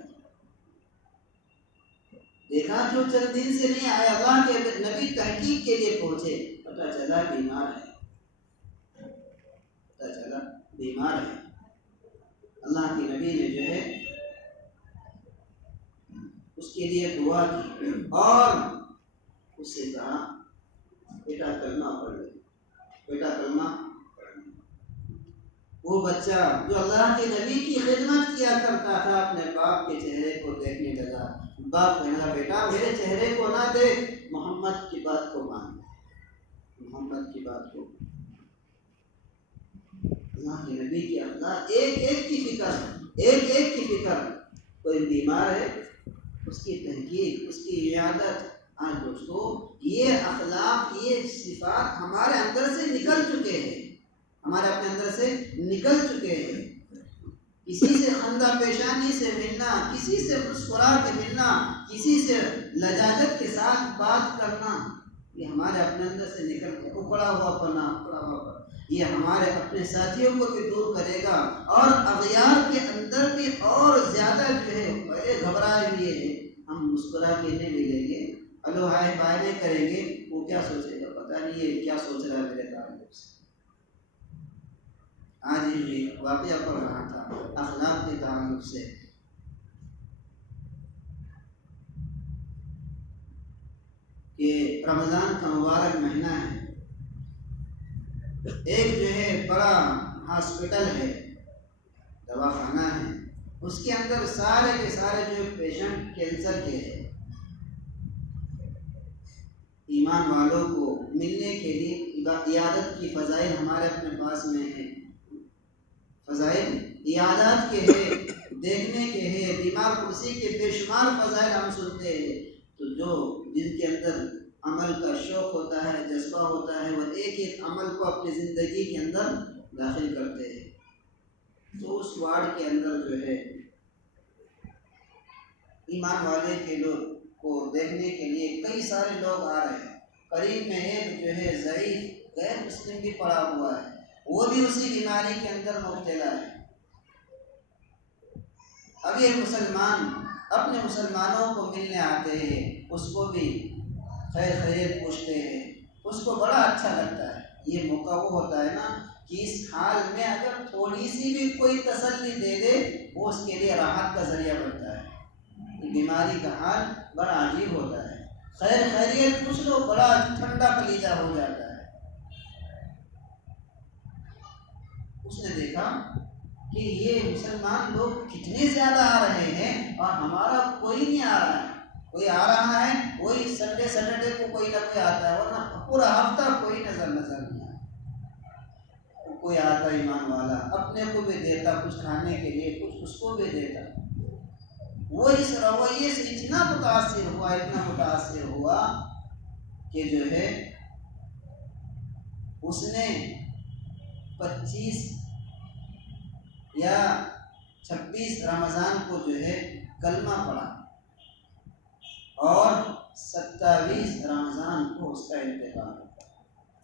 دیکھا جو چند دن سے نہیں آیا، اللہ کے نبی تحقیق کے لیے پہنچے، پتہ چلا بیمار ہے، پتہ چلا بیمار ہے۔ اللہ کے نبی نے جو ہے اس کے لیے دعا کی اور اس سے کہا بیٹا کلمہ پڑھ لے، بیٹا کلمہ پڑھ لے۔ وہ بچہ جو اللہ کے نبی کی خدمت کیا کرتا تھا اپنے باپ کے چہرے کو دیکھنے لگا۔ باپ کہنے لگا بیٹا میرے چہرے کو نہ دیکھ، محمد کی بات کو مان، محمد کی بات کو۔ اللہ کے نبی کی اخلاق، ایک ایک کی فکر، ایک ایک کی فکر۔ کوئی بیمار ہے اس کی تحقیق، اس کی عیادت۔ آج دوستو یہ اخلاق، یہ صفات ہمارے اندر سے نکل چکے ہیں، ہمارے اپنے اندر سے نکل چکے ہیں۔ کسی سے خندہ پیشانی سے ملنا، کسی سے مسکرا کے ملنا، کسی سے لجاجت کے ساتھ بات کرنا، یہ ہمارے اپنے اندر سے نکل کے اکڑا ہوا پنا، یہ ہمارے اپنے ساتھیوں کو بھی دور کرے گا، اور اغیار کے اندر بھی اور زیادہ جو ہے پہلے گھبرائے ہوئے ہیں، ہم مسکرا کے نہیں ملیں گے، الو ہائے بائے نہیں کریں گے، وہ کیا سوچے گا پتہ نہیں ہے کیا سوچ رہا ہے میرے تعلق سے۔ آج ہی واقعہ پڑھ رہا تھا اخلاق کے تعلق سے، کہ رمضان کا مبارک مہینہ ہے، ایک جو ہے بڑا ہاسپٹل ہے، دواخانہ ہے، اس کے اندر سارے کے سارے جو پیشنٹ کینسر کے ہیں۔ ایمان والوں کو ملنے کے لیے عیادت کی فضائل ہمارے اپنے پاس میں ہیں، فضائل عیادات کے ہیں، دیکھنے کے ہیں، بیمار کرسی کے بے شمار فضائل ہم سنتے ہیں۔ تو جو جن کے اندر عمل کا شوق ہوتا ہے، جذبہ ہوتا ہے، وہ ایک ایک عمل کو اپنی زندگی کے اندر داخل کرتے ہیں۔ تو اس وارڈ کے اندر جو ہے ایمان والے کے لوگ کو دیکھنے کے لیے کئی سارے لوگ آ رہے ہیں۔ قریب میں ایک جو ہے ضعیف غیر مسلم بھی پڑا ہوا ہے، وہ بھی اسی بیماری کے اندر مبتلا ہے۔ اب یہ مسلمان اپنے مسلمانوں کو ملنے آتے ہیں، اس کو بھی خیر خیریت پوچھتے ہیں، اس کو بڑا اچھا لگتا ہے۔ یہ موقع وہ ہوتا ہے نا کہ اس حال میں اگر تھوڑی سی بھی کوئی تسلی دے دے، وہ اس کے لیے راحت کا ذریعہ بنتا ہے۔ بیماری کا حال بڑا عجیب ہوتا ہے، خیر خیریت پوچھ لو بڑا ٹھنڈا کلیجہ ہو جاتا ہے۔ اس نے دیکھا کہ یہ مسلمان لوگ کتنے زیادہ آ رہے ہیں اور ہمارا کوئی نہیں آ رہا ہے۔ کوئی آ رہا ہے، وہی سیٹرڈے کو کوئی نہ کوئی آتا ہے، ورنہ پورا ہفتہ کوئی نظر نہیں آتا۔ کوئی آتا ایمان والا اپنے کو بھی دیتا کچھ کھانے کے لیے، کچھ اس کو بھی دیتا۔ وہ اس رویے سے اتنا متاثر ہوا کہ جو ہے اس نے 25 یا 26 رمضان کو جو ہے کلمہ پڑھا، اور 27 رمضان کو اس کا انتقال ہوا۔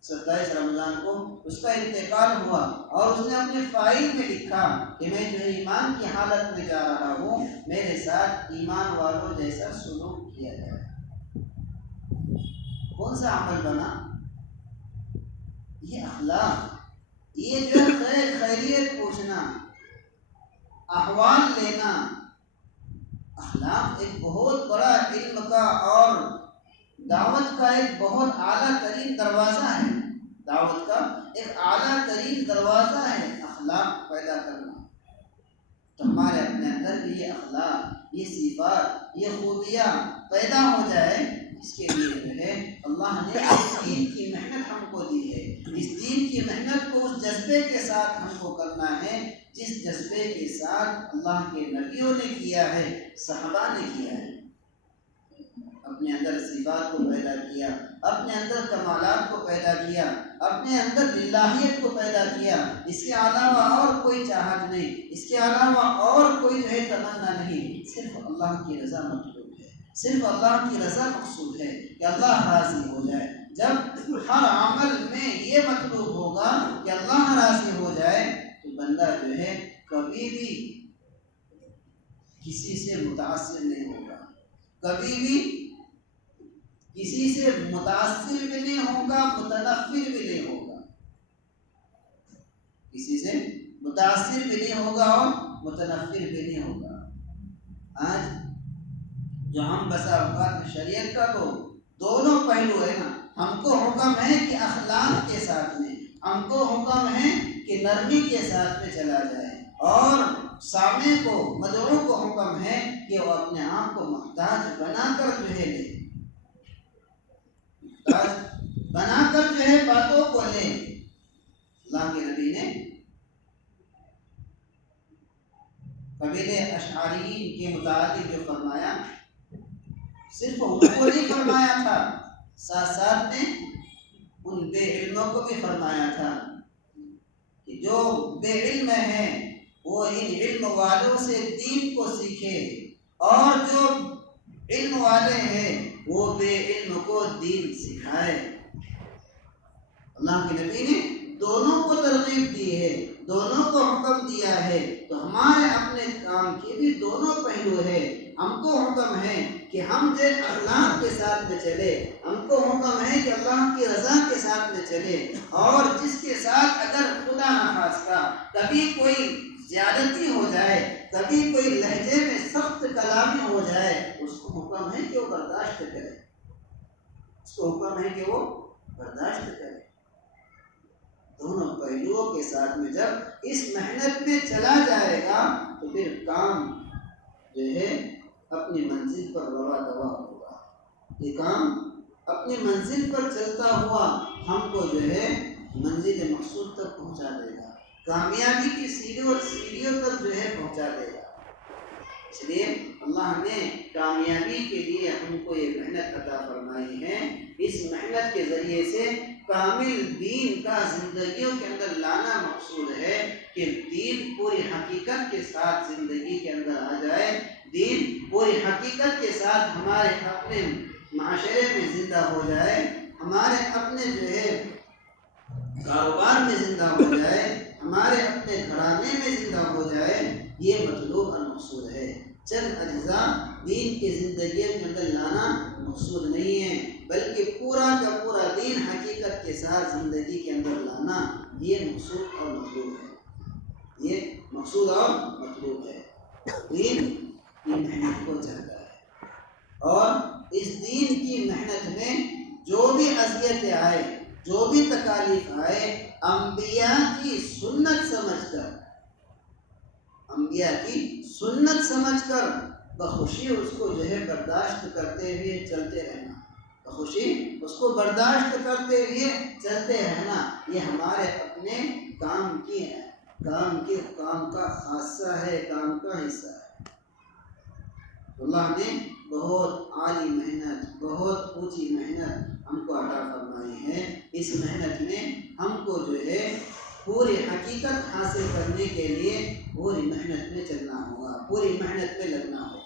27 رمضان کو اس کا انتقال ہوا، اور اس نے اپنے فائل میں لکھا کہ میں جو ایمان کی حالت میں جا رہا ہوں، میرے ساتھ ایمان والوں جیسا سلوک کیا جائے۔ کون سا عمل بنا؟ یہ اخلاق، یہ جو خیر خیریت پوچھنا، احوال لینا۔ اخلاق ایک بہت بڑا علم کا اور دعوت کا ایک بہت اعلیٰ ترین دروازہ ہے، دعوت کا ایک اعلیٰ ترین دروازہ ہے اخلاق پیدا کرنا۔ تو ہمارے اپنے اندر بھی یہ اخلاق، یہ صفات، یہ خوبیاں پیدا ہو جائے، اس کے لیے جو ہے اللہ نے اس دین کی محنت ہم کو دی ہے۔ اس دین کی محنت کو اس جذبے کے ساتھ ہم کو کرنا ہے جس جذبے کے ساتھ اللہ کے نبیوں نے کیا ہے، صحابہ نے کیا ہے۔ اپنے اندر صفات کو پیدا کیا، اپنے اندر کمالات کو پیدا کیا، اپنے اندر للہیت کو پیدا کیا۔ اس کے علاوہ اور کوئی چاہت نہیں، اس کے علاوہ اور کوئی جو ہے تمنا نہیں، صرف اللہ کی رضا مطلوب ہے، صرف اللہ کی رضا مقصود ہے کہ اللہ راضی ہو جائے۔ جب ہر عمل میں یہ مطلوب ہوگا کہ اللہ راضی ہو جائے، تو بندہ جو ہے کبھی بھی کسی سے متاثر نہیں ہوگا، کبھی بھی کسی سے متاثر بھی نہیں ہوگا، متنفر بھی نہیں ہوگا، کسی سے متاثر بھی نہیں ہوگا اور متنفر بھی نہیں ہوگا۔ آج جو ہم بسا اوقات شریعت کا تو دونوں پہلو ہے نا، ہم کو حکم ہے کہ اخلاق کے ساتھ میں، ہم کو حکم ہے کہ نرمی کے ساتھ میں چلا جائے، اور سامع کو مدعو کو حکم ہے کہ وہ اپنے آپ کو محتاج بنا کر جو ہے لے، محتاج بنا کر جو ہے باتوں کو لے۔ اللہ کے نبی نے قبیلے اشعریین کے متعلق جو فرمایا، صرف ان کو نہیں فرمایا تھا، ساتھ ساتھ میں ان بے علموں کو بھی فرمایا تھا کہ جو بے علم ہیں وہ ان علم والوں سے دین کو سیکھے، اور جو علم والے ہیں وہ بے علم کو دین سکھائے۔ اللہ کے نبی نے دونوں کو ترغیب دی ہے، دونوں کو حکم دیا ہے، تو ہمارے اپنے کام کے بھی دونوں پہلو ہے۔ ہم کو حکم ہے کہ ہم جو اخلاق کے ساتھ میں چلے، ہم کو حکم ہے کہ اللہ کی رضا کے ساتھ میں چلے، اور جس کے ساتھ اگر خدا نخواستہ کبھی کوئی زیادتی ہو جائے، کبھی کوئی لہجے میں سخت کلامی ہو جائے، اس کو حکم ہے کہ وہ برداشت کرے، اس کو حکم ہے کہ وہ برداشت کرے۔ دونوں پہلوؤں کے ساتھ میں جب اس محنت میں چلا جائے گا تو پھر کام جو ہے اپنی منزل پر روا دوا ہوگا، یہ کام اپنی منزل پر چلتا ہوا ہم کو جو ہے منزل مقصود تک پہنچا دے گا، کامیابی کی سیڑھیوں تک جو ہے پہنچا دے گا۔ اس لیے اللہ نے کامیابی کے لیے ہم کو یہ محنت عطا فرمائی ہے۔ اس محنت کے ذریعے سے کامل دین کا زندگیوں کے اندر لانا مقصود ہے کہ دین پوری حقیقت کے ساتھ زندگی کے اندر آ جائے، دین پوری حقیقت کے ساتھ ہمارے اپنے معاشرے میں زندہ ہو جائے، ہمارے اپنے جو ہے کاروبار میں زندہ ہو جائے، ہمارے اپنے گھرانے میں زندہ ہو جائے۔ یہ مطلوب اور مقصود ہے۔ چند اجزاء دین کی زندگی کے اندر لانا مقصود نہیں ہے، بلکہ پورا کا پورا دین حقیقت کے ساتھ زندگی کے اندر لانا یہ مقصود اور مطلوب ہے، یہ مقصود اور مطلوب ہے۔ دین کی محنت کو چاہتا ہے، اور اس دین کی محنت میں جو بھی اذیتیں آئے، جو بھی تکالیف آئے، انبیاء کی سنت سمجھ کر، انبیاء کی سنت سمجھ کر بخوشی اس کو جو ہے برداشت کرتے ہوئے چلتے رہنا، بخوشی اس کو برداشت کرتے ہوئے چلتے رہنا، یہ ہمارے اپنے کام کا خاصہ ہے، کام کا حصہ ہے۔ اللہ نے بہت عالی محنت، بہت اونچی محنت ہم کو عطا فرمائی ہے۔ اس محنت میں ہم کو جو ہے پوری حقیقت حاصل کرنے کے لیے پوری محنت میں چلنا ہوگا، پوری محنت میں لگنا ہوگا۔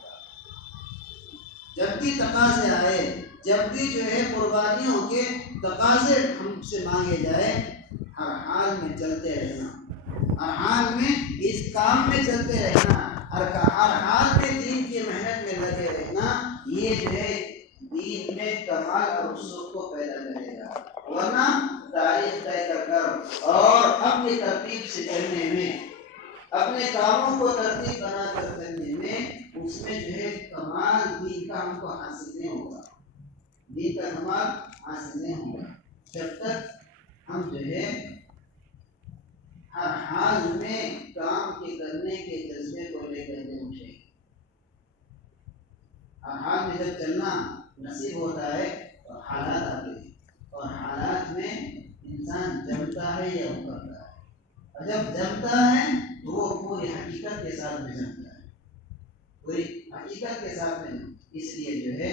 جب بھی تقاضے آئے، جب بھی جو ہے قربانیوں کے تقاضے ہم سے مانگے جائے، ہر حال میں چلتے رہنا، ہر حال میں اس کام میں چلتے رہنا، ہر حال میں دین کی محنت میں لگے رہنا، یہ جو ہے دین میں کمال اور رسوخ کو پیدا کرے گا۔ ورنہ تاریخ طے کر اور اپنی ترتیب سے چلنے میں، اپنے کاموں کو ترتیب بنا کر کرنے میں، اس میں جو ہے کمال دین کا ہم کو حاصل نہیں ہوگا، دین کا کمال حاصل نہیں ہوگا جب تک ہم جو ہے ہر حال میں کام کے کرنے کے جذبے کو لے کر کے اٹھے۔ ہر حال میں جب چلنا نصیب ہوتا ہے تو حالات آتے ہیں، اور حالات میں انسان جمتا ہے یا ابھرتا ہے، اور جب جمتا ہے تو وہ پوری حقیقت کے ساتھ میں جمتا ہے، پوری حقیقت کے ساتھ میں۔ اس لیے جو ہے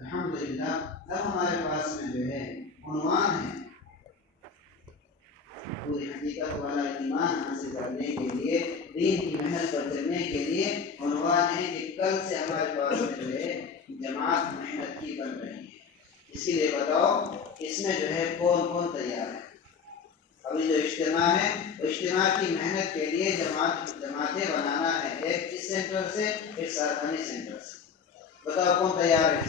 الحمدللہ اب ہمارے پاس میں جو ہے عنوان ہے، پوری حقیقت والا ایمان حاصل کرنے کے لیے، دین کی محنت پر چلنے کے لیے عنوان ہے کہ کل سے ہمارے پاس میں جو ہے جماعت محنت کی بن رہی ہے۔ اسی لیے بتاؤ اس میں جو ہے کون کون تیار ہے؟ ابھی جو اجتماع ہے، اجتماع کی محنت کے لیے جماعتیں بنانا ہے، ایک اس سینٹر سے، ایک سرحدی سینٹر سے۔ بتاؤ کون تیار ہے؟